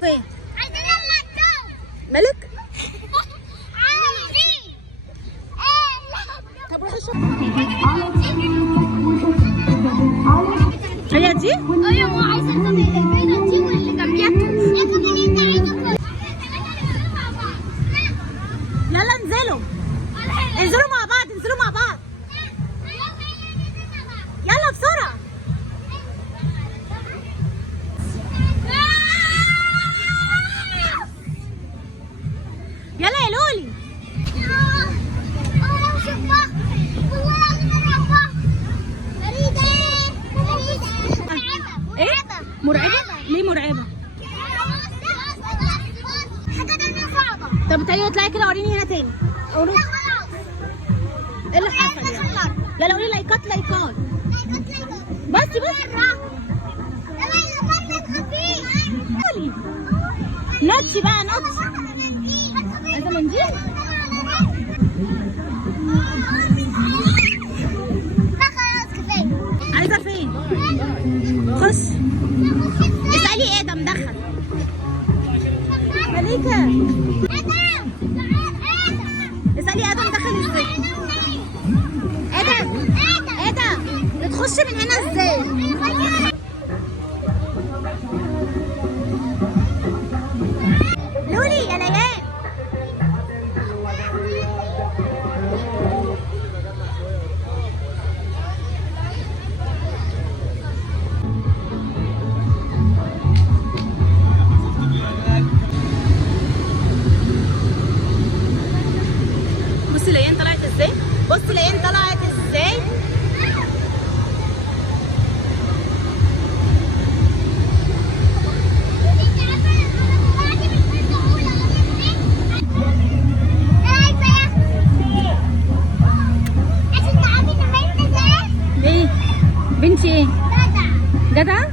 فين؟ عايزة اللابتوب. ملك؟ عايزين. طب روحي شوفي. هي دي؟ ايوه ما عايزة البيضة دي واللي جنبيها. يا كمان انت عايزة يلا انزلوا. انزلوا مع بعض، انزلوا مع بعض. يلا بسرعة. يلا يا لولي. ايه؟ مرعبة؟ ليه مرعبة؟ طب تعالي اطلعي كده وريني هنا تاني. ايه اللي حصل يعني؟ يلا قولي لايكات لايكات. بس قولي. نطي بقى نطي. عايزة منديل؟ عايزة فين؟ خش. اسألي ادم دخل. مليكة. اسألي ادم دخل ازاي؟ ادم بتخش من هنا ازاي؟ لولي يا ليان. بصي ليان طلعت ازاي؟ بصي ليان طلعت ازاي؟ ايه؟ بنتي ايه؟ جدع؟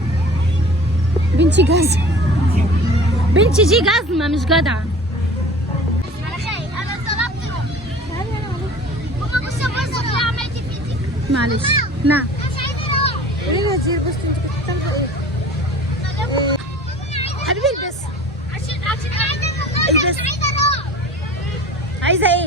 بنتي جزمة. بنتي دي جزمة مش جدعة. معلش. نعم. قولي لي يا دير بس انت كنت بتعملي ايه؟ حبيبي البس. عشان عايزة البس. عايزة ايه؟